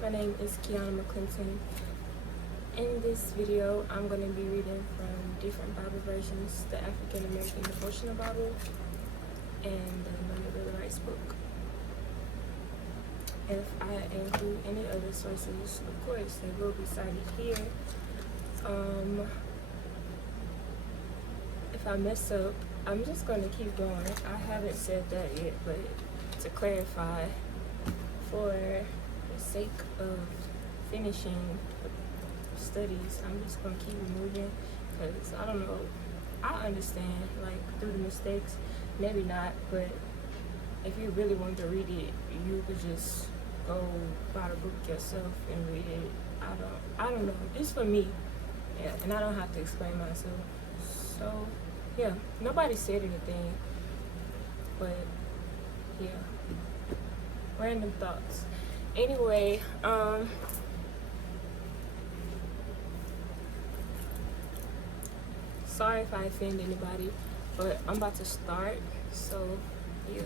My name is Kiana McClinton. In this video, I'm going to be reading from different Bible versions, the African American Devotional Bible and the Money Really Rights book. If I include any other sources, of course, they will be cited here. If I mess up, I'm just going to keep going. I haven't said that yet, but to clarify, for the sake of finishing studies, I'm just going to keep moving because I don't know. I understand, like, through the mistakes, maybe not, but if you really want to read it, you could just go buy the book yourself and read it. I don't know. It's for me, yeah, and I don't have to explain myself. So, yeah, nobody said anything, but yeah, random thoughts. Anyway, sorry if I offend anybody, but I'm about to start, so yeah.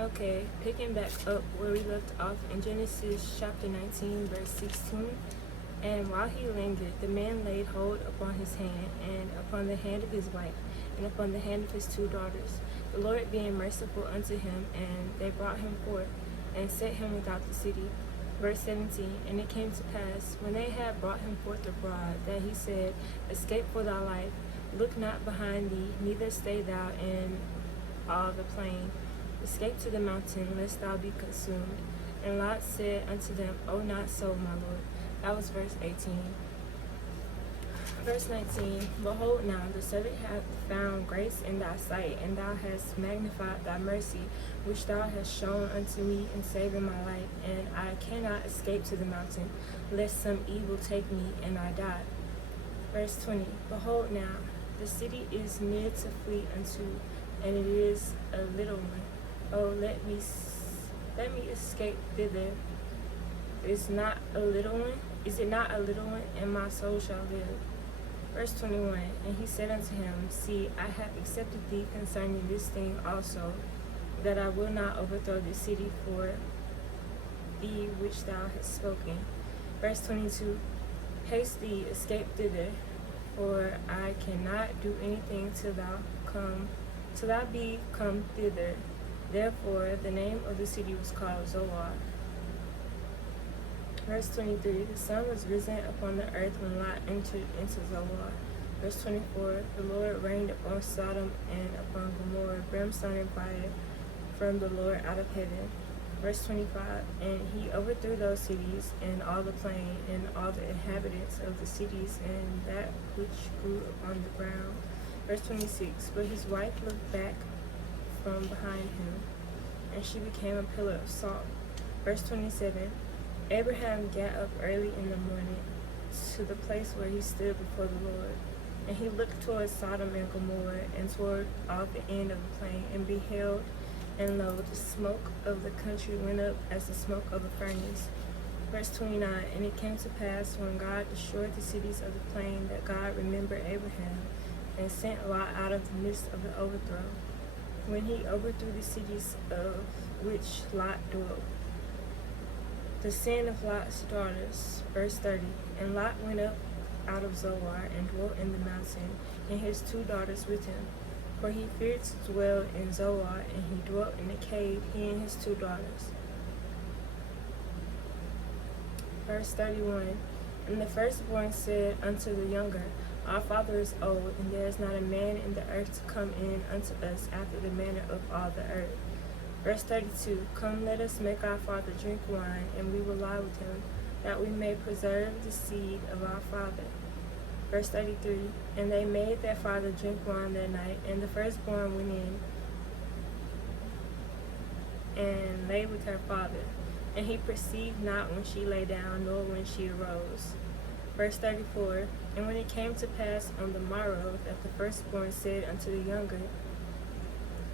Okay, picking back up where we left off in Genesis chapter 19, verse 16. And while he lingered, the man laid hold upon his hand, and upon the hand of his wife, and upon the hand of his two daughters, the Lord being merciful unto him, and they brought him forth, and set him without the city. Verse 17, and it came to pass, when they had brought him forth abroad, that he said, Escape for thy life, look not behind thee, neither stay thou in all the plain. Escape to the mountain, lest thou be consumed. And Lot said unto them, O not so, my Lord. That was verse 18. Verse 19, Behold now, the servant hath found grace in thy sight, and thou hast magnified thy mercy, which thou hast shown unto me in saving my life. And I cannot escape to the mountain, lest some evil take me, and I die. Verse 20, Behold now, the city is near to flee unto, and it is a little one. Oh, let me escape thither. Is it not a little one, and my soul shall live? Verse 21, and he said unto him, See, I have accepted thee concerning this thing also, that I will not overthrow the city for thee which thou hast spoken. Verse 22, Haste thee, escape thither, for I cannot do anything till thou be come thither. Therefore the name of the city was called Zoar. Verse 23, the sun was risen upon the earth when Lot entered into Zoar. Verse 24, the Lord rained upon Sodom and upon Gomorrah brimstone and fire from the Lord out of heaven. Verse 25, and he overthrew those cities and all the plain and all the inhabitants of the cities and that which grew upon the ground. Verse 26, but his wife looked back from behind him, and she became a pillar of salt. Verse 27, Abraham got up early in the morning to the place where he stood before the Lord, and he looked toward Sodom and Gomorrah, and toward all the end of the plain, and beheld, and lo, the smoke of the country went up as the smoke of a furnace. Verse 29, and it came to pass, when God destroyed the cities of the plain, that God remembered Abraham, and sent Lot out of the midst of the overthrow, when he overthrew the cities of which Lot dwelt. The sin of Lot's daughters, verse 30, and Lot went up out of Zoar and dwelt in the mountain, and his two daughters with him. For he feared to dwell in Zoar, and he dwelt in a cave, he and his two daughters. Verse 31, and the firstborn said unto the younger, Our father is old, and there is not a man in the earth to come in unto us after the manner of all the earth. Verse 32, Come, let us make our father drink wine, and we will lie with him, that we may preserve the seed of our father. Verse 33, and they made their father drink wine that night, and the firstborn went in and lay with her father. And he perceived not when she lay down, nor when she arose. Verse 34, and when it came to pass on the morrow, that the firstborn said unto the younger,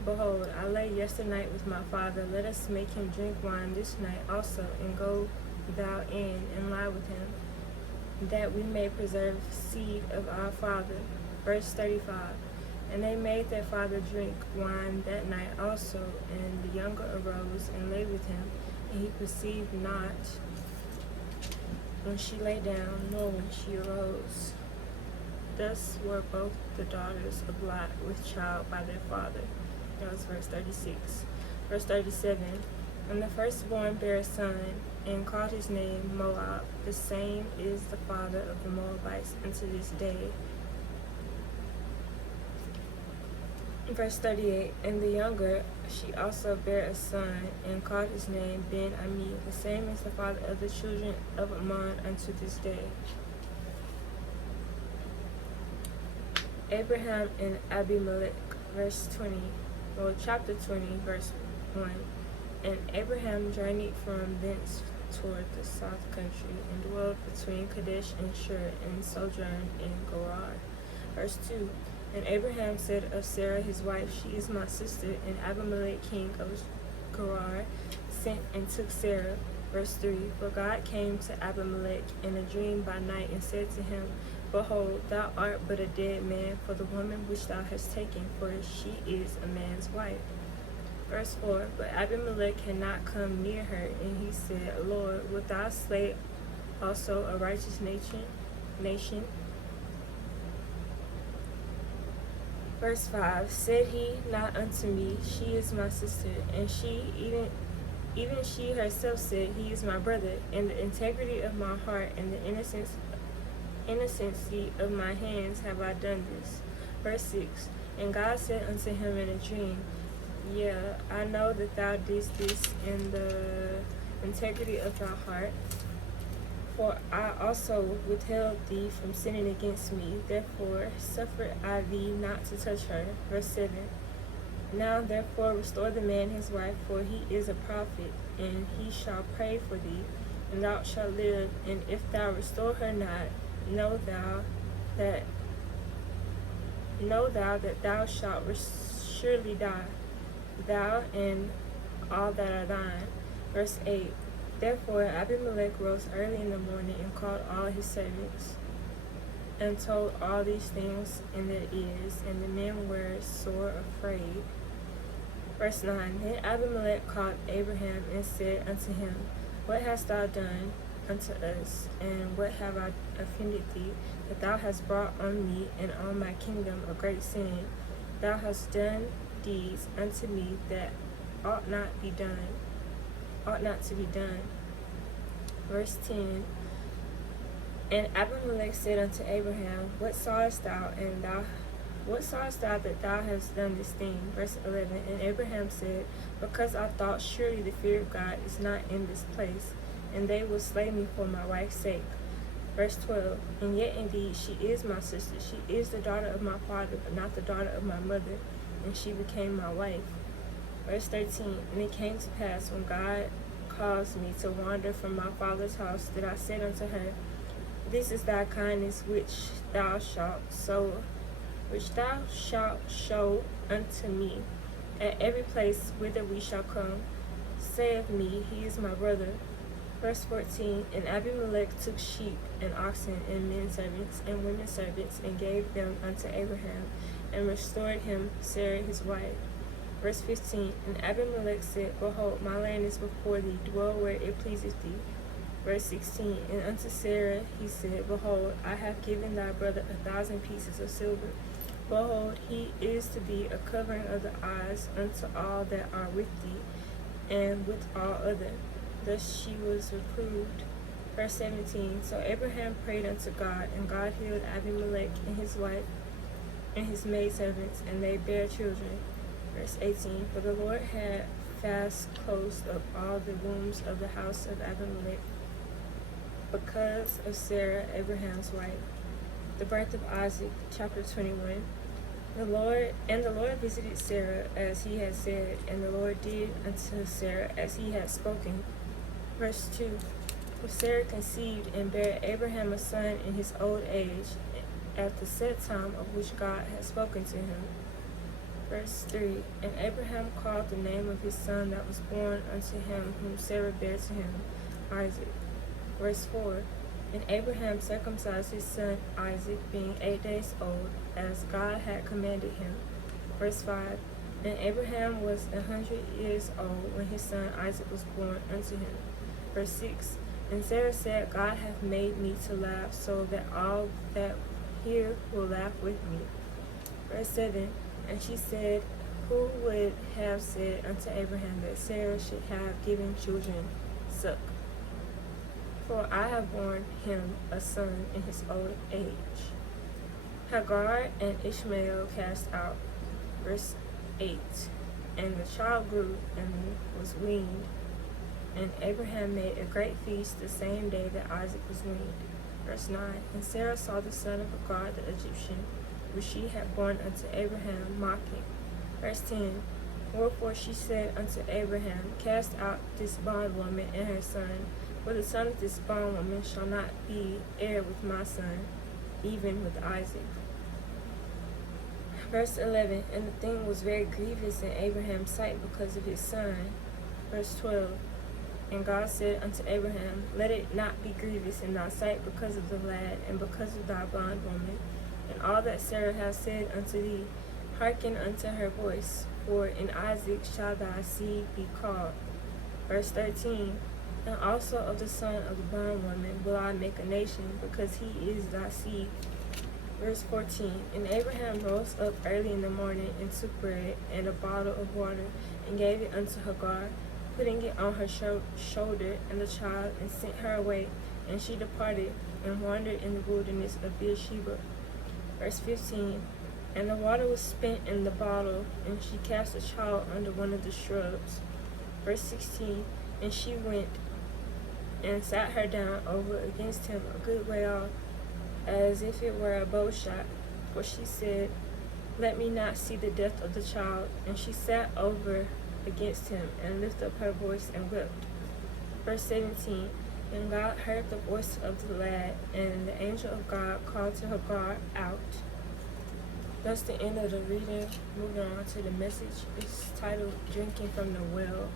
Behold, I lay yesternight with my father, let us make him drink wine this night also, and go thou in, and lie with him, that we may preserve seed of our father. Verse 35, And they made their father drink wine that night also. And the younger arose and lay with him, and he perceived not when she lay down, nor when she arose. Thus were both the daughters of Lot with child by their father. That was verse 36. Verse 37. And the firstborn bare a son, and called his name Moab. The same is the father of the Moabites unto this day. Verse 38. And the younger, she also bare a son, and called his name Ben-Ami. The same is the father of the children of Ammon unto this day. Abraham and Abimelech, verse 20. Well, chapter 20, verse 1. And Abraham journeyed from thence toward the south country, and dwelled between Kadesh and Shur, and sojourned in Gerar. Verse 2. And Abraham said of Sarah his wife, She is my sister. And Abimelech king of Gerar sent and took Sarah. Verse 3. For God came to Abimelech in a dream by night, and said to him, Behold, thou art but a dead man for the woman which thou hast taken, for she is a man's wife. Verse 4. But Abimelech had not come near her, and he said, Lord, wilt thou slay also a righteous nation? Verse 5. Said he not unto me, She is my sister, and she, even she herself said, He is my brother. In the integrity of my heart and the innocency of my hands have I done this. Verse 6. And God said unto him in a dream, Yeah, I know that thou didst this in the integrity of thy heart, for I also withheld thee from sinning against me. Therefore suffered I thee not to touch her. Verse 7. Now therefore restore the man his wife, for he is a prophet, and he shall pray for thee, and thou shalt live. And if thou restore her not, know thou that thou shalt surely die, thou and all that are thine. Verse 8. Therefore Abimelech rose early in the morning, and called all his servants, and told all these things in their ears, and the men were sore afraid. Verse 9. Then Abimelech called Abraham, and said unto him, What hast thou done unto us, and what have I offended thee, that thou hast brought on me and on my kingdom a great sin? Thou hast done deeds unto me that ought not to be done. Verse 10. And Abimelech said unto Abraham, What sawest thou that thou hast done this thing? Verse 11. And Abraham said, Because I thought, surely the fear of God is not in this place, and they will slay me for my wife's sake. Verse 12. And yet indeed she is my sister. She is the daughter of my father, but not the daughter of my mother, and she became my wife. Verse 13. And it came to pass, when God caused me to wander from my father's house, that I said unto her, This is thy kindness which thou shalt show unto me at every place whither we shall come. Say of me, He is my brother. Verse 14. And Abimelech took sheep and oxen and men servants and women servants, and gave them unto Abraham, and restored him Sarah his wife. Verse 15. And Abimelech said, Behold, my land is before thee, dwell where it pleaseth thee. Verse 16. And unto Sarah he said, Behold, I have given thy brother 1,000 pieces of silver. Behold, he is to thee a covering of the eyes unto all that are with thee, and with all other. Thus she was reproved. Verse 17. So Abraham prayed unto God, and God healed Abimelech and his wife and his maidservants, and they bare children. Verse 18. For the Lord had fast closed up all the wombs of the house of Abimelech, because of Sarah, Abraham's wife. The birth of Isaac, chapter 21. The Lord visited Sarah as he had said, and the Lord did unto Sarah as he had spoken. Verse 2. For Sarah conceived and bare Abraham a son in his old age, at the set time of which God had spoken to him. Verse 3. And Abraham called the name of his son that was born unto him, whom Sarah bare to him, Isaac. Verse 4. And Abraham circumcised his son Isaac, being 8 days old, as God had commanded him. Verse 5. And Abraham was 100 years old when his son Isaac was born unto him. Verse 6. And Sarah said, God hath made me to laugh, so that all that hear will laugh with me. Verse 7. And she said, Who would have said unto Abraham that Sarah should have given children suck? For I have borne him a son in his old age. Hagar and Ishmael cast out. Verse 8. And the child grew and was weaned. And Abraham made a great feast the same day that Isaac was weaned. Verse 9. And Sarah saw the son of Hagar the Egyptian, which she had borne unto Abraham, mocking. Verse 10. Wherefore she said unto Abraham, Cast out this bondwoman and her son, for the son of this bondwoman shall not be heir with my son, even with Isaac. Verse 11. And the thing was very grievous in Abraham's sight because of his son. Verse 12. And God said unto Abraham, Let it not be grievous in thy sight because of the lad, and because of thy bondwoman, and all that Sarah hath said unto thee. Hearken unto her voice, for in Isaac shall thy seed be called. Verse 13. And also of the son of the bondwoman will I make a nation, because he is thy seed. Verse 14. And Abraham rose up early in the morning, and took bread and a bottle of water, and gave it unto Hagar, putting it on her shoulder and the child, and sent her away. And she departed, and wandered in the wilderness of Beersheba. Verse 15. And the water was spent in the bottle, and she cast the child under one of the shrubs. Verse 16. And she went and sat her down over against him a good way off, as if it were a bow shot. For she said, Let me not see the death of the child. And she sat over against him, and lifted up her voice, and wept. Verse 17. And God heard the voice of the lad, and the angel of God called to Hagar out. That's the end of the reading. Moving on to the message. It's titled, Drinking from the Well.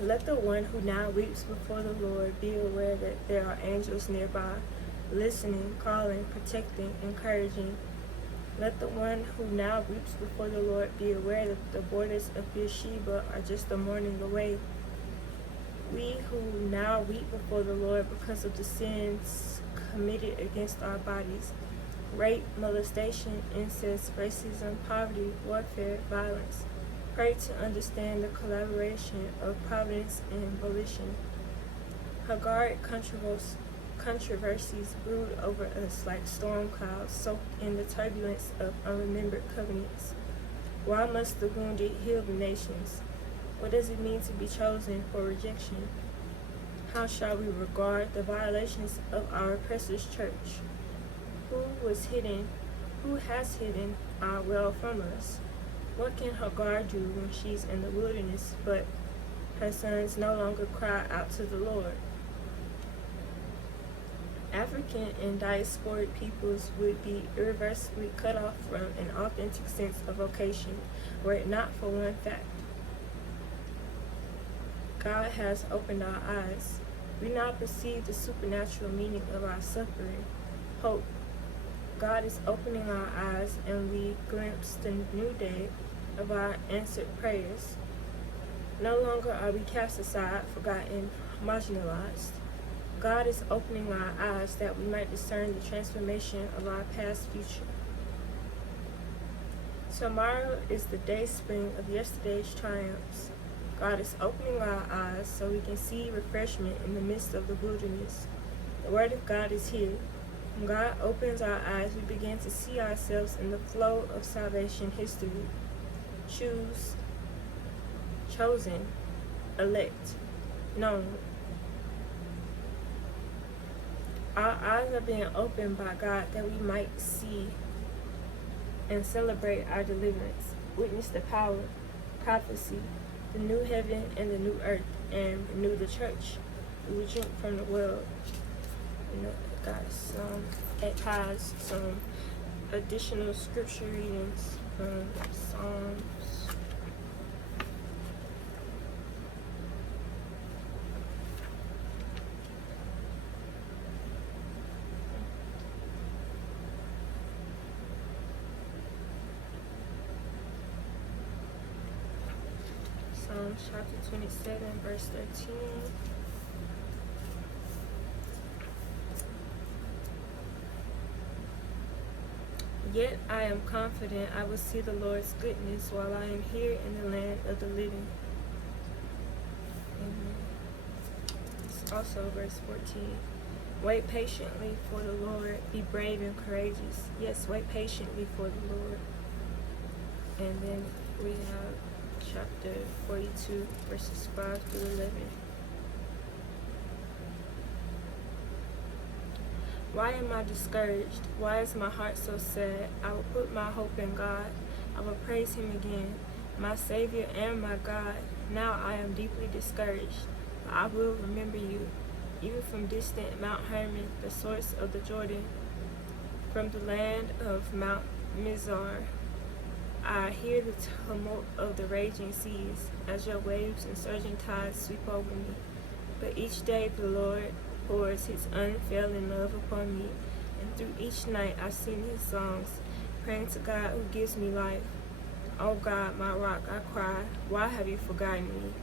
Let the one who now weeps before the Lord be aware that there are angels nearby, listening, calling, protecting, encouraging. Let the one who now weeps before the Lord be aware that the borders of Beersheba are just a morning away. We who now weep before the Lord because of the sins committed against our bodies, rape, molestation, incest, racism, poverty, warfare, violence, pray to understand the collaboration of providence and volition. Hagaric controversies brood over us like storm clouds soaked in the turbulence of unremembered covenants. Why must the wounded heal the nations? What does it mean to be chosen for rejection? How shall we regard the violations of our oppressor's church? Who has hidden our well from us? What can Hagar do when she's in the wilderness, but her sons no longer cry out to the Lord? African and diasporic peoples would be irreversibly cut off from an authentic sense of vocation, were it not for one fact. God has opened our eyes. We now perceive the supernatural meaning of our suffering, hope. God is opening our eyes, and we glimpse the new day of our answered prayers. No longer are we cast aside, forgotten, marginalized. God is opening our eyes that we might discern the transformation of our past future. Tomorrow is the day spring of yesterday's triumphs. God is opening our eyes so we can see refreshment in the midst of the wilderness. The Word of God is here. When God opens our eyes, we begin to see ourselves in the flow of salvation history. Chosen, elect, known. Our eyes are being opened by God that we might see and celebrate our deliverance, witness the power, prophecy, the new heaven and the new earth, and renew the church. We will drink from the well. It has some additional scripture readings from Psalms Psalms chapter 27, verse 13. Yet I am confident I will see the Lord's goodness while I am here in the land of the living. Amen. It's also verse 14. Wait patiently for the Lord. Be brave and courageous. Yes, wait patiently for the Lord. And then we have chapter 42, verses 5 through 11. Why am I discouraged? Why is my heart so sad? I will put my hope in God. I will praise him again, my Savior and my God. Now I am deeply discouraged, but I will remember you, even from distant Mount Hermon, the source of the Jordan, from the land of Mount Mizar. I hear the tumult of the raging seas, as your waves and surging tides sweep over me. But each day the Lord pours his unfailing love upon me, and through each night I sing his songs, praying to God who gives me life. Oh God, my rock, I cry, why have you forgotten me?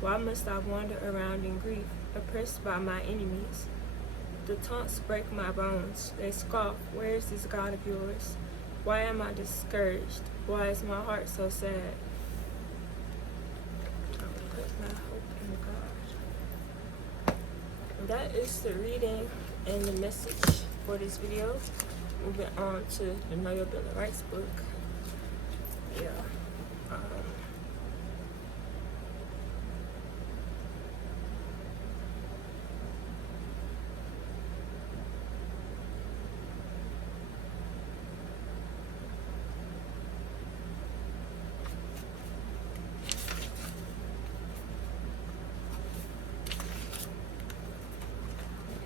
Why must I wander around in grief, oppressed by my enemies? The taunts break my bones. They scoff, where is this God of yours? Why am I discouraged? Why is my heart so sad? I will put my hope in God. That is the reading and the message for this video. Moving on to the Know Your Bill of Rights book. Yeah.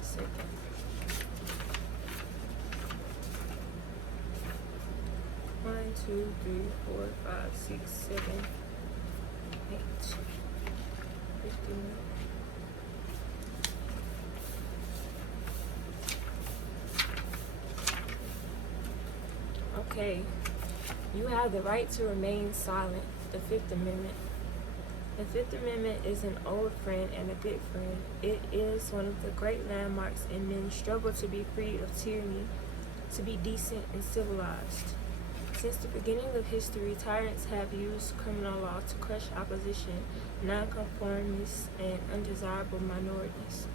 Second. 1, 2, 3, 4, 5, 6, 7, 8, 15. Okay, you have the right to remain silent. The Fifth Amendment. The Fifth Amendment is an old friend and a good friend. It is one of the great landmarks in men's struggle to be free of tyranny, to be decent and civilized. Since the beginning of history, tyrants have used criminal law to crush opposition, nonconformists, and undesirable minorities.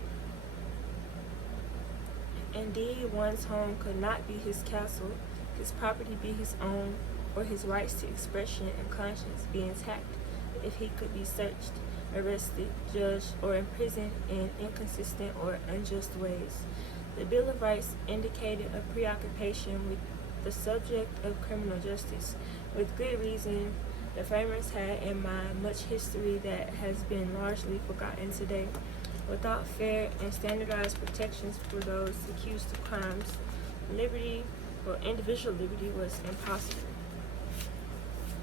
Indeed, one's home could not be his castle, his property be his own, or his rights to expression and conscience be intact if he could be searched, arrested, judged, or imprisoned in inconsistent or unjust ways. The Bill of Rights indicated a preoccupation with the subject of criminal justice. With good reason, the framers had in mind much history that has been largely forgotten today. Without fair and standardized protections for those accused of crimes, liberty, or individual liberty, was impossible.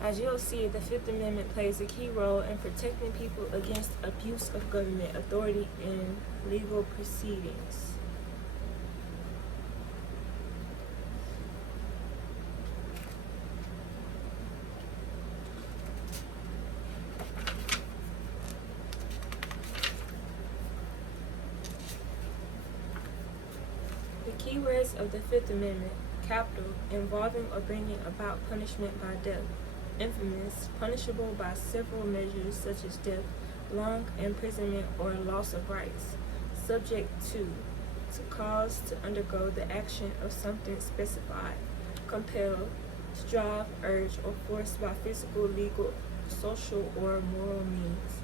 As you'll see, the Fifth Amendment plays a key role in protecting people against abuse of government authority in legal proceedings. The keywords of the Fifth Amendment: capital, involving or bringing about punishment by death; infamous, punishable by several measures such as death, long imprisonment, or loss of rights; subject to cause to undergo the action of something specified; compel, to drive, urge, or force by physical, legal, social, or moral means;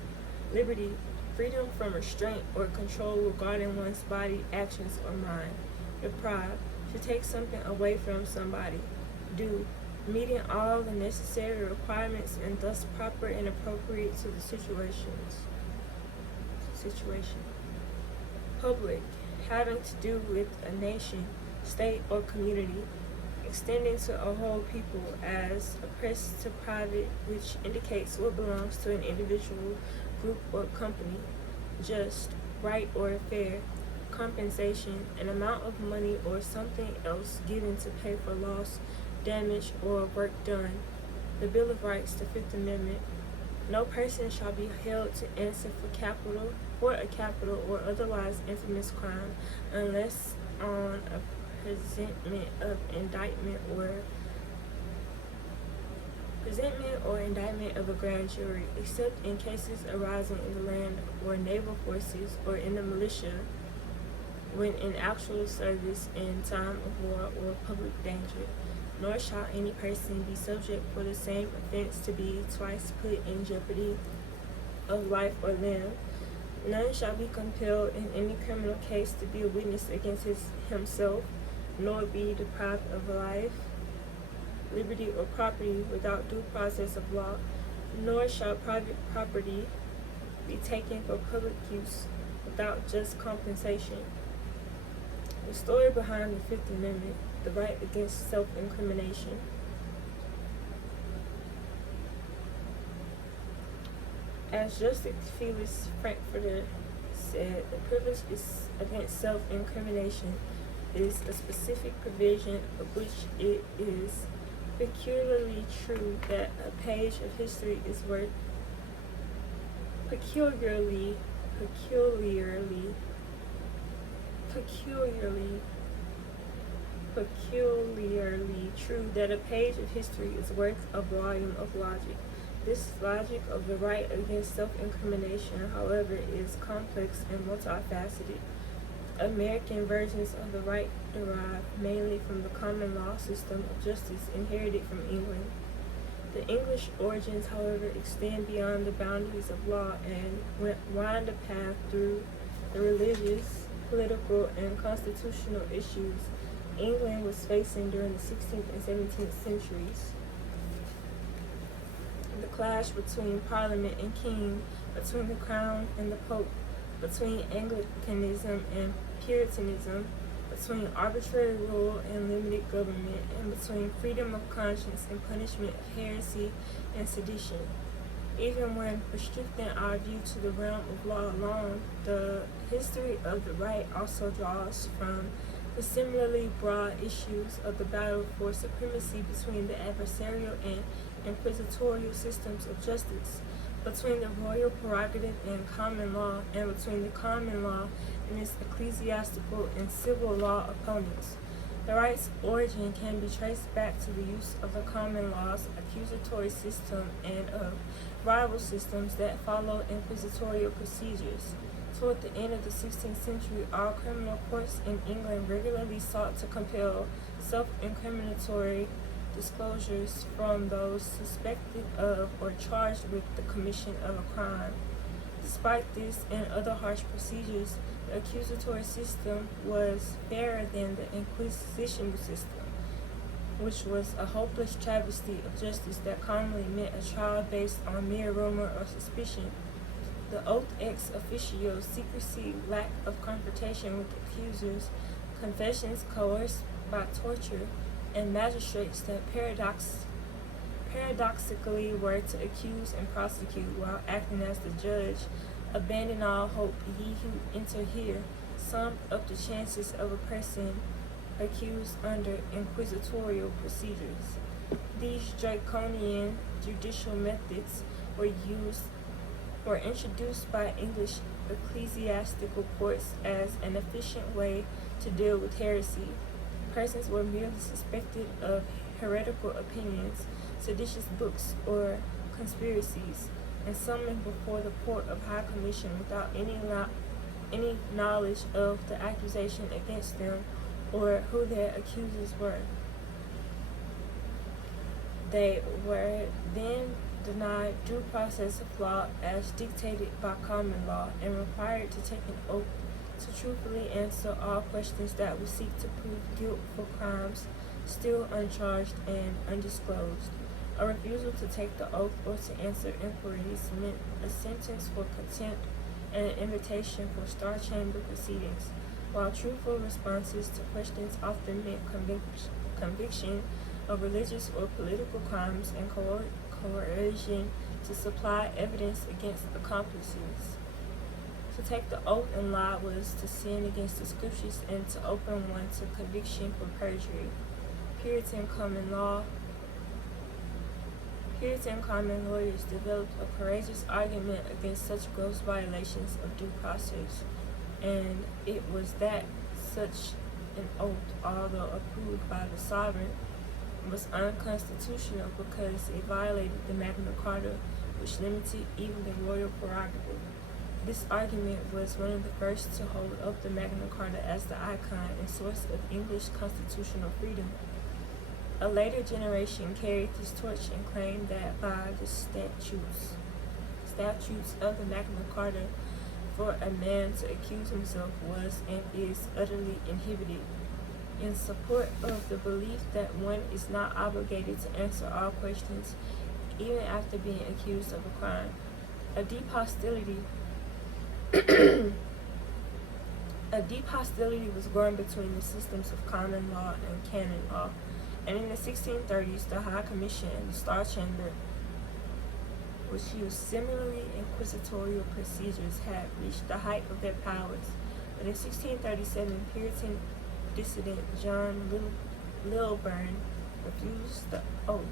liberty, freedom from restraint or control regarding one's body, actions, or mind; deprive, to take something away from somebody; due, meeting all the necessary requirements and thus proper and appropriate to the situation. Public, having to do with a nation, state, or community, extending to a whole people; as oppressed to private, which indicates what belongs to an individual, group, or company; just, right, or fair; compensation, an amount of money or something else given to pay for loss, damage, or work done. The Bill of Rights, the Fifth Amendment, No person shall be held to answer for a capital or otherwise infamous crime, unless on a presentment or indictment of a grand jury, except in cases arising in the land or naval forces or in the militia, when in actual service in time of war or public danger. Nor shall any person be subject for the same offense to be twice put in jeopardy of life or limb. None shall be compelled in any criminal case to be a witness against himself, nor be deprived of life, liberty, or property without due process of law. Nor shall private property be taken for public use without just compensation. The story behind the Fifth Amendment, the right against self-incrimination. As Justice Felix Frankfurter said, the privilege against self-incrimination is a specific provision of which it is peculiarly true that a page of history is worth peculiarly true that a page of history is worth a volume of logic. This logic of the right against self-incrimination, however, is complex and multifaceted. American versions of the right derive mainly from the common law system of justice inherited from England. The English origins, however, extend beyond the boundaries of law and wind a path through the religious, political, and constitutional issues England was facing during the 16th and 17th centuries. The clash between Parliament and King, between the Crown and the Pope, between Anglicanism and Puritanism, between arbitrary rule and limited government, and between freedom of conscience and punishment of heresy and sedition. Even when restricting our view to the realm of law alone, the history of the right also draws from the similarly broad issues of the battle for supremacy between the adversarial and inquisitorial systems of justice, between the royal prerogative and common law, and between the common law and its ecclesiastical and civil law opponents. The right's origin can be traced back to the use of the common law's accusatory system and of rival systems that follow inquisitorial procedures. Toward the end of the 16th century, all criminal courts in England regularly sought to compel self-incriminatory disclosures from those suspected of or charged with the commission of a crime. Despite this and other harsh procedures, the accusatory system was fairer than the inquisitional system, which was a hopeless travesty of justice that commonly meant a trial based on mere rumor or suspicion. The oath ex officio, secrecy, lack of confrontation with accusers, confessions coerced by torture, and magistrates that paradoxically were to accuse and prosecute while acting as the judge, abandon all hope, ye who enter here, summed up the chances of a person accused under inquisitorial procedures. These draconian judicial methods were introduced by English ecclesiastical courts as an efficient way to deal with heresy. Persons were merely suspected of heretical opinions, seditious books, or conspiracies, and summoned before the court of high commission without any knowledge of the accusation against them or who their accusers were. They were then denied due process of law as dictated by common law and required to take an oath to truthfully answer all questions that would seek to prove guilt for crimes still uncharged and undisclosed. A refusal to take the oath or to answer inquiries meant a sentence for contempt and an invitation for Star Chamber proceedings, while truthful responses to questions often meant conviction of religious or political crimes and coercion to supply evidence against accomplices. To take the oath and lie was to sin against the scriptures and to open one to conviction for perjury. Puritan Puritan common lawyers developed a courageous argument against such gross violations of due process, and it was that such an oath, although approved by the sovereign, was unconstitutional because it violated the Magna Carta, which limited even the royal prerogative. This argument was one of the first to hold up the Magna Carta as the icon and source of English constitutional freedom. A later generation carried this torch and claimed that by the statutes of the Magna Carta, for a man to accuse himself was and is utterly inhibited. In support of the belief that one is not obligated to answer all questions, even after being accused of a crime, a deep hostility was growing between the systems of common law and canon law, and in the 1630s, the High Commission and the Star Chamber, which used similarly inquisitorial procedures, had reached the height of their powers. But in 1637, Puritan dissident John Lilburne refused the oath.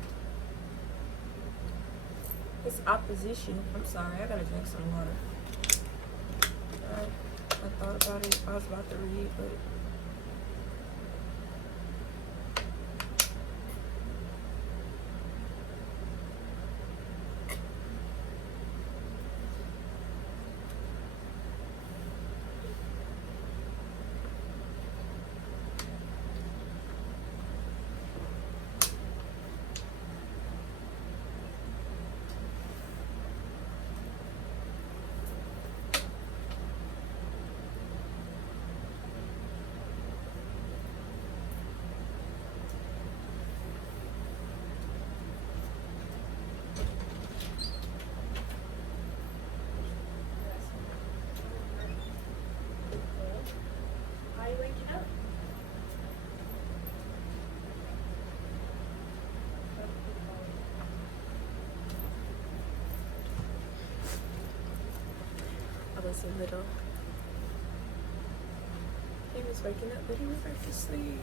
His opposition, I gotta drink some water. I thought about it, I was about to read, but was a little. He was waking up, but he was back to sleep.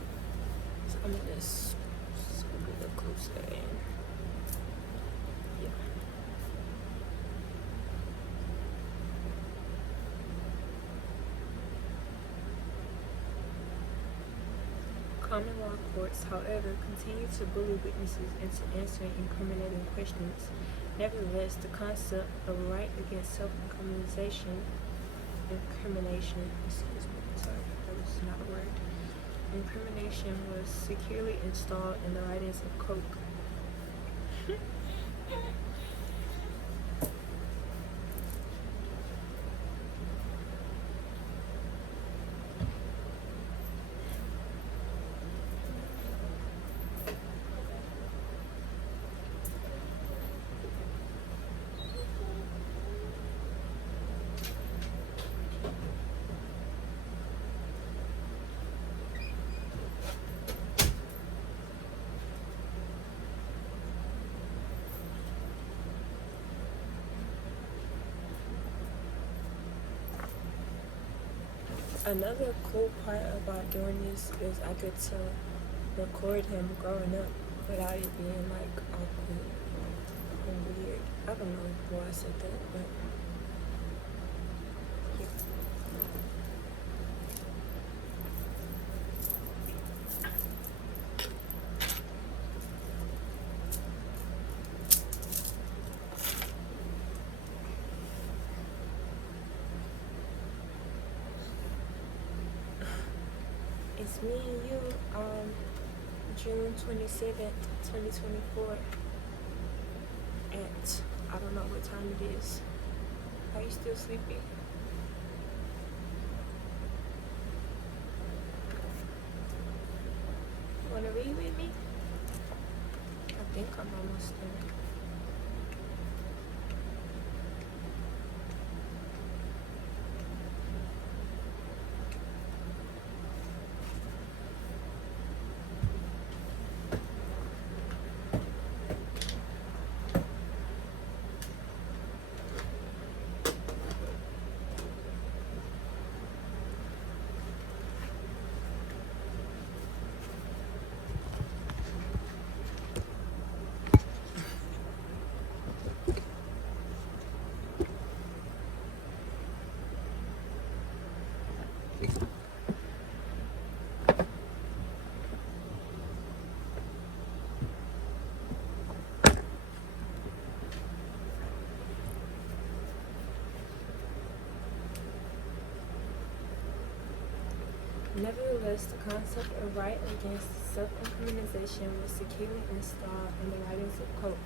So I'm gonna just scoot it up closer and yeah. Common law courts, however, continue to bully witnesses into answering incriminating questions. Nevertheless, the concept of right against incrimination, incrimination was securely installed in the writings of Coke. Another cool part about doing this is I get to record him growing up without it being like awkward and weird. I don't know why I said that, but yeah. It's me and you, June 27th, 2024 at, I don't know what time it is. Are you still sleepy? Wanna read with me? I think I'm almost done. Nevertheless, the concept of right against self-incrimination was securely installed in the writings of Coke,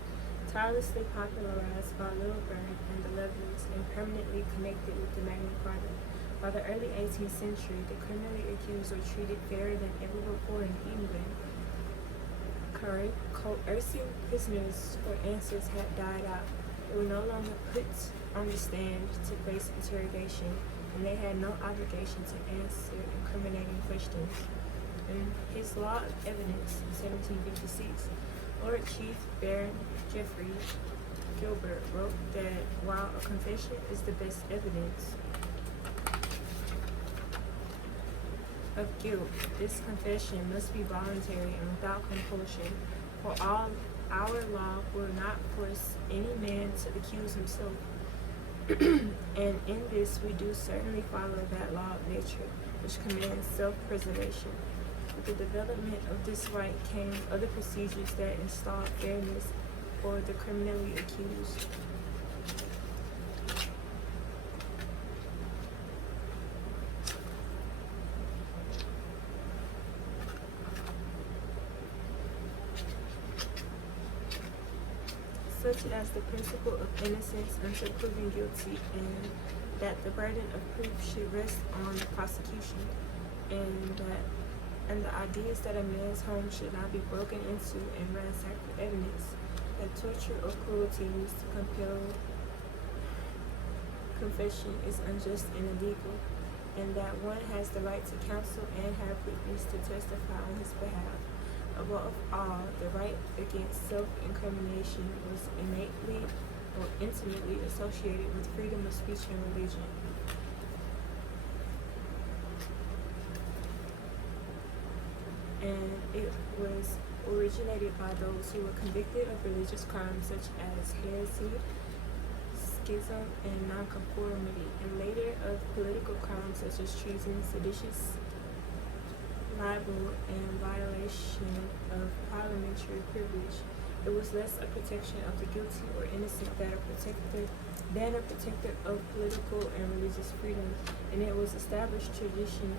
tirelessly popularized by Lilburn and the Levels, and permanently connected with the Magna Carta. By the early 18th century, the criminally accused were treated fairer than ever before in England. Coercing prisoners for answers had died out. They were no longer put on the stand to face interrogation, and they had no obligation to answer incriminating questions. In his Law of Evidence in 1756, Lord Chief Baron Geoffrey Gilbert wrote that while a confession is the best evidence of guilt, this confession must be voluntary and without compulsion, for our law will not force any man to accuse himself. And in this we do certainly follow that law of nature, which commands self-preservation. With the development of this right came other procedures that installed fairness for the criminally accused. Such as the principle of innocence until proven guilty, and that the burden of proof should rest on the prosecution, and the ideas that a man's home should not be broken into and ransacked for evidence, that torture or cruelty used to compel confession is unjust and illegal, and that one has the right to counsel and have witness to testify on his behalf. Above all, the right against self-incrimination was innately or intimately associated with freedom of speech and religion. And it was originated by those who were convicted of religious crimes such as heresy, schism, and nonconformity, and later of political crimes such as treason, seditious libel, and violation of parliamentary privilege. It was less a protection of the guilty or innocent than a protector of political and religious freedom, and it was an established tradition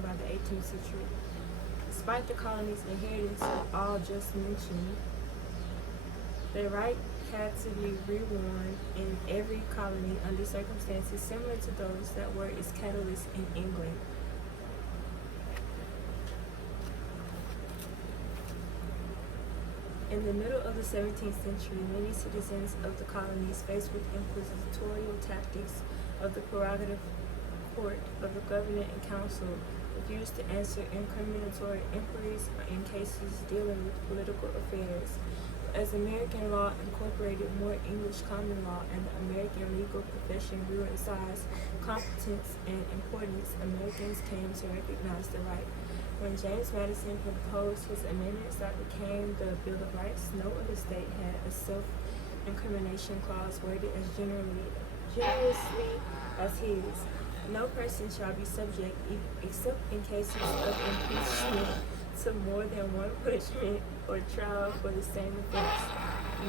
by the 18th century. Despite the colony's inheritance of all just mentioned, the right had to be reworn in every colony under circumstances similar to those that were its catalysts in England. In the middle of the 17th century, many citizens of the colonies, faced with inquisitorial tactics of the prerogative court of the governor and council, refused to answer incriminatory inquiries in cases dealing with political affairs. As American law incorporated more English common law and the American legal profession grew in size, competence, and importance, Americans came to recognize the right. When James Madison proposed his amendments that became the Bill of Rights, no other state had a self-incrimination clause worded as generously as his. No person shall be subject, except in cases of impeachment, to more than one punishment or trial for the same offense.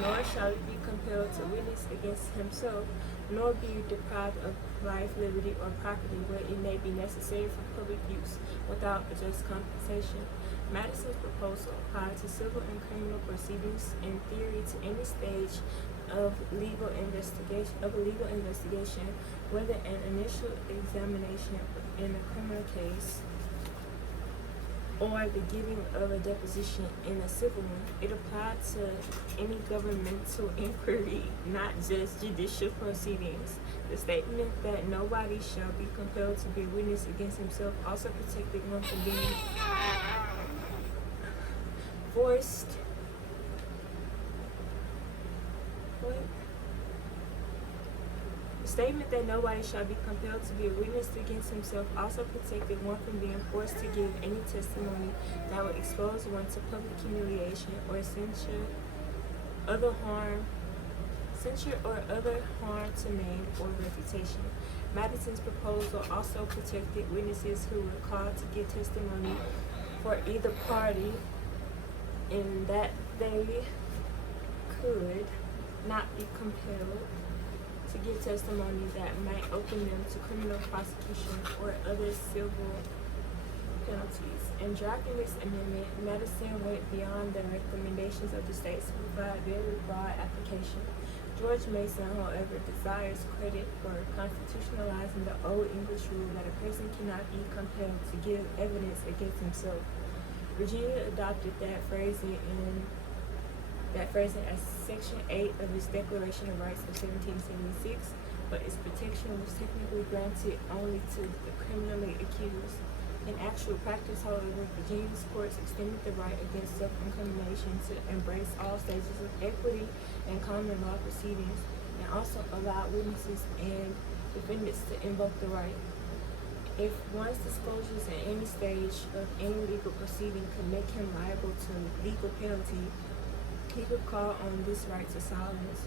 Nor shall he be compelled to witness against himself, nor be deprived of life, liberty, or property where it may be necessary for public use, without a just compensation. Madison's proposal applied to civil and criminal proceedings in theory to any stage of a legal investigation, whether an initial examination in a criminal case or the giving of a deposition in a civil one. It applied to any governmental inquiry, not just judicial proceedings. The statement that nobody shall be compelled to be a witness against himself also protected one from being forced. The statement that nobody shall be compelled to be a witness against himself also protected one from being forced to give any testimony that would expose one to public humiliation or censure or other harm to name or reputation. Madison's proposal also protected witnesses who were called to give testimony for either party, in that they could not be compelled to give testimony that might open them to criminal prosecution or other civil penalties. In drafting this amendment, Madison went beyond the recommendations of the states to provide very broad application. George Mason, however, desires credit for constitutionalizing the Old English rule that a person cannot be compelled to give evidence against himself. Virginia adopted that phrasing as Section 8 of its Declaration of Rights of 1776, but its protection was technically granted only to the criminally accused. In actual practice, however, Virginia's courts extended the right against self-incrimination to embrace all stages of equity and common law proceedings, and also allowed witnesses and defendants to invoke the right. If one's disclosures at any stage of any legal proceeding could make him liable to legal penalty, he could call on this right to silence.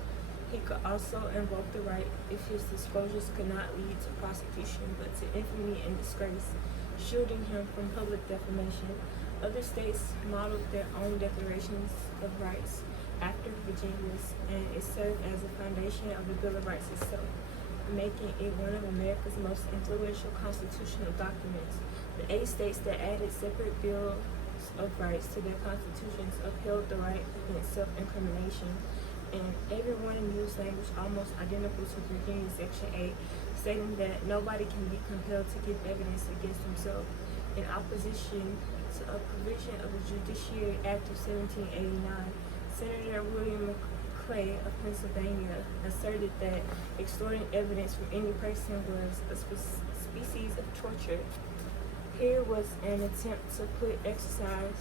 He could also invoke the right if his disclosures could not lead to prosecution but to infamy and disgrace, shielding him from public defamation. Other states modeled their own declarations of rights after Virginia's, and it served as a foundation of the Bill of Rights itself, making it one of America's most influential constitutional documents. The 8 states that added separate bills of rights to their constitutions upheld the right against self-incrimination, and everyone used language almost identical to Virginia's Section 8, stating that nobody can be compelled to give evidence against himself. In opposition to a provision of the Judiciary Act of 1789, Senator William McClay of Pennsylvania asserted that extorting evidence from any person was a species of torture. Here was an attempt to exercise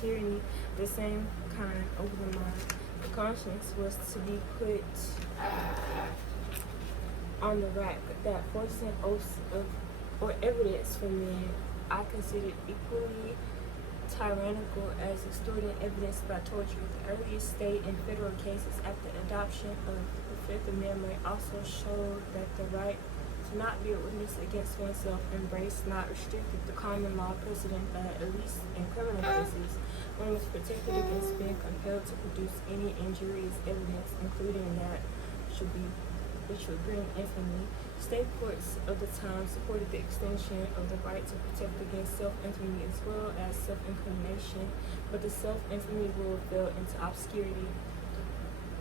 tyranny, the same kind, over the mind. The conscience was to be put on the rack. That forcing oaths or evidence from men I considered equally tyrannical as extorting evidence by torture. The earliest state and federal cases after adoption of the Fifth Amendment also showed that the right to not be a witness against oneself embraced, not restricted, the common law precedent that, at least in criminal cases, one was protected against being compelled to produce any injurious evidence, including that which would bring infamy. State courts of the time supported the extension of the right to protect against self-infamy as well as self-incrimination, but the self-infamy rule fell into obscurity.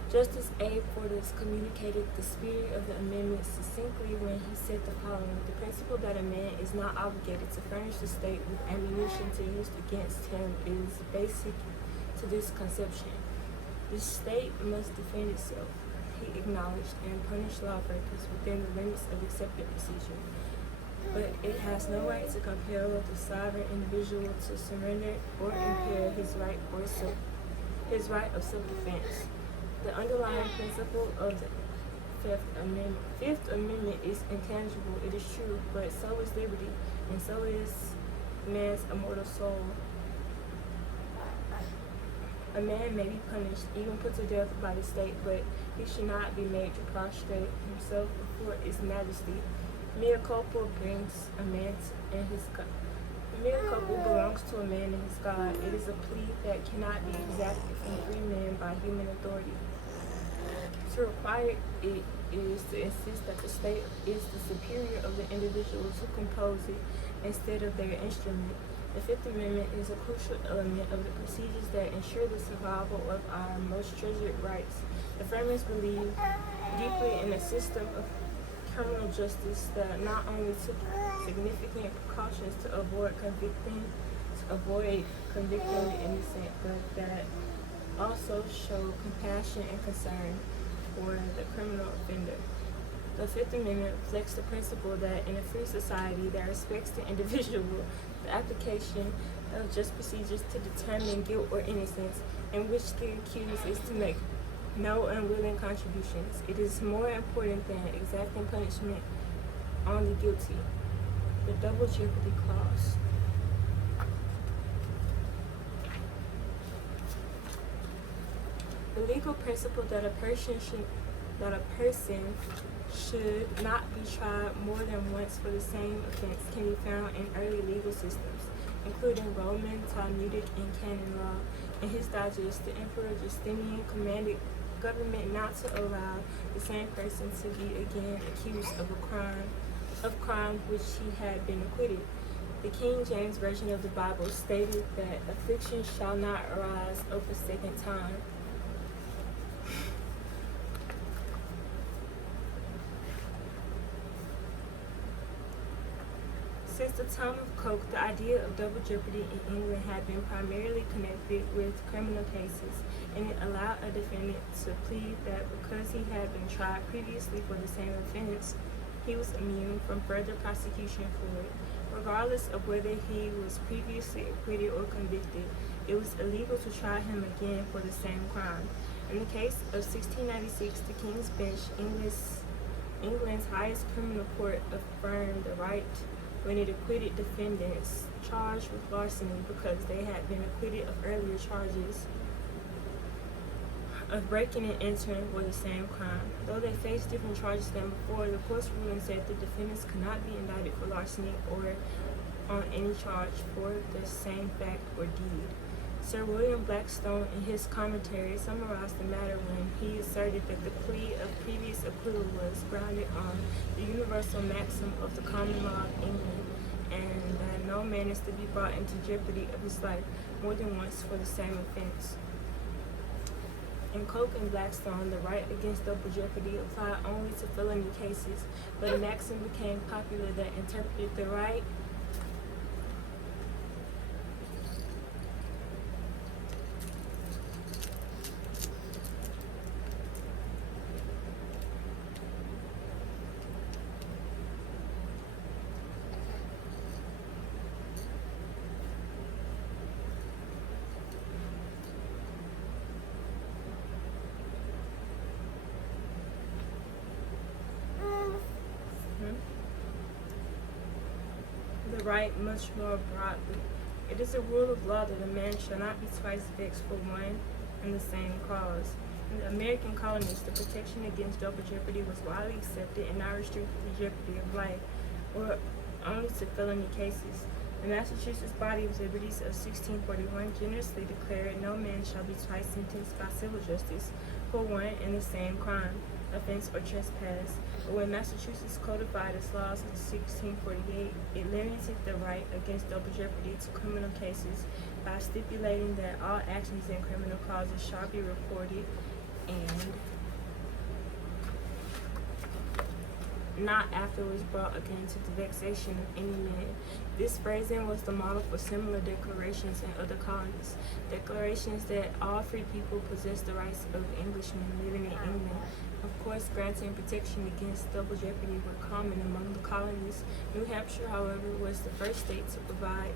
Justice A. Portis communicated the spirit of the amendment succinctly when he said the following: "The principle that a man is not obligated to furnish the state with ammunition to use against him is basic to this conception. The state must defend itself," he acknowledged, "and punish lawbreakers within the limits of accepted procedure. But it has no right to compel the sovereign individual to surrender or impair his right of self-defense." The underlying principle of the Fifth Amendment is intangible, it is true, but so is liberty, and so is man's immortal soul. A man may be punished, even put to death by the state, but he should not be made to prostrate himself before its majesty. Mea culpa brings a man and his God. Mea culpa belongs to a man and his God. It is a plea that cannot be exacted from free men by human authority. To require it is to insist that the state is the superior of the individuals who compose it instead of their instrument. The Fifth Amendment is a crucial element of the procedures that ensure the survival of our most treasured rights. The framers believe deeply in a system of criminal justice that not only took significant precautions to avoid convicting the innocent, but that also showed compassion and concern for the criminal offender. The Fifth Amendment reflects the principle that in a free society that respects the individual, the application of just procedures to determine guilt or innocence, in which the accused is to make no unwilling contributions. It is more important than exacting punishment on the guilty. The double jeopardy clause. The legal principle that a person should not be tried more than once for the same offense can be found in early legal systems, including Roman, Talmudic, and canon law. In his digest, the Emperor Justinian commanded government not to allow the same person to be again accused of crime which he had been acquitted. The King James Version of the Bible stated that affliction shall not arise of a second time. Since the time of Coke, the idea of double jeopardy in England had been primarily connected with criminal cases, and it allowed a defendant to plead that because he had been tried previously for the same offense, he was immune from further prosecution for it. Regardless of whether he was previously acquitted or convicted, it was illegal to try him again for the same crime. In the case of 1696, the King's Bench, England's highest criminal court, affirmed the right when it acquitted defendants charged with larceny because they had been acquitted of earlier charges of breaking and entering for the same crime. Though they faced different charges than before, the court's ruling said the defendants could not be indicted for larceny or on any charge for the same fact or deed. Sir William Blackstone, in his commentary, summarized the matter when he asserted that the plea of previous acquittal was grounded on the universal maxim of the common law of England, and that no man is to be brought into jeopardy of his life more than once for the same offense. In Coke and Blackstone, the right against double jeopardy applied only to felony cases, but a maxim became popular that interpreted the right much more broadly. It is a rule of law that a man shall not be twice vexed for one and the same cause. In the American colonies, the protection against double jeopardy was widely accepted and not restricted to jeopardy of life, or only to felony cases. The Massachusetts Body of Liberties of 1641 generously declared no man shall be twice sentenced by civil justice for one and the same crime, offense, or trespass. But when Massachusetts codified its laws in 1648, it limited the right against double jeopardy to criminal cases by stipulating that all actions in criminal causes shall be reported and not afterwards brought again to the vexation of any man. This phrasing was the model for similar declarations in other colonies. Declarations that all free people possess the rights of Englishmen living in England. Of course, granting protection against double jeopardy were common among the colonies. New Hampshire, however, was the first state to provide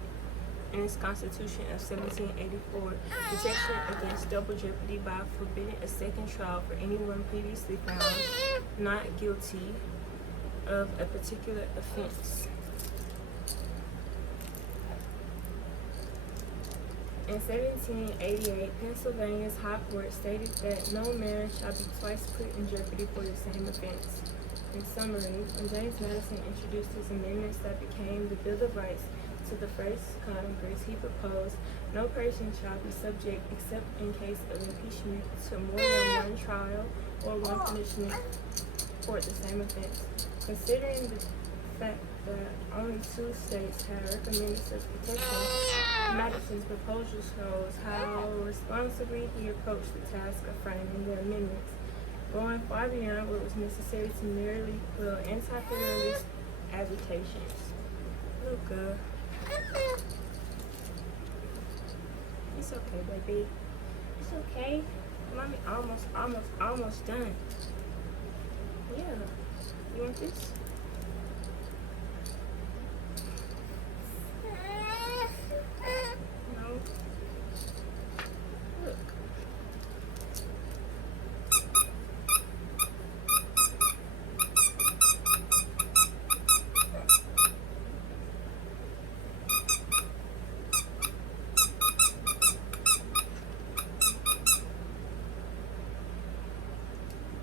in its Constitution of 1784 protection against double jeopardy by forbidding a second trial for anyone previously found not guilty of a particular offense. In 1788, Pennsylvania's High Court stated that no man shall be twice put in jeopardy for the same offense. In summary, when James Madison introduced his amendments that became the Bill of Rights to the first Congress, he proposed no person shall be subject, except in case of impeachment, to more than one trial or one punishment for the same offense. Considering the fact that only 2 states had recommended such protection, Madison's proposal shows how responsibly he approached the task of framing the amendments, going far beyond what was necessary to merely quell anti-federalist agitations. Luca. It's okay, baby. It's okay. Mommy almost done. Yeah. You want this? No. Look.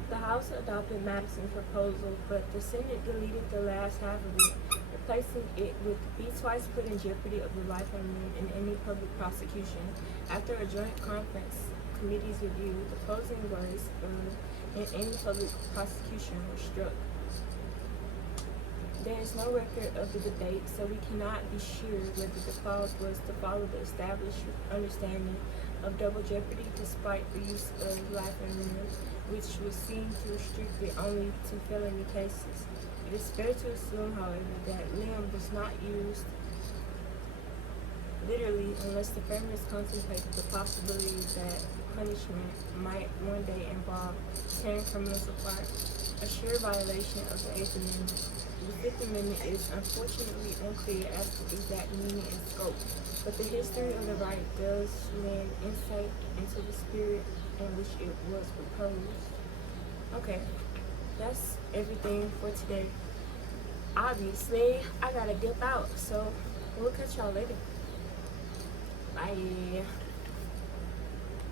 The House adopted Madison's proposal, but the Senate deleted the last half of it, replacing it with "be twice put in jeopardy of the life of men in any public prosecution." After a joint committee's review, the closing words in any public prosecution were struck. There is no record of the debate, so we cannot be sure whether the clause was to follow the established understanding of double jeopardy despite the use of life and limb, which was seen to restrict it only to felony cases. It is fair to assume, however, that limb was not used literally unless the framers contemplated the possibility that punishment might one day involve tearing criminals apart, a sheer violation of the Eighth Amendment. The Fifth Amendment is unfortunately unclear as to exact meaning and scope, but the history of the right does lend insight into the spirit in which it was proposed. Okay, that's everything for today. Obviously, I gotta dip out, so we'll catch y'all later. Bye.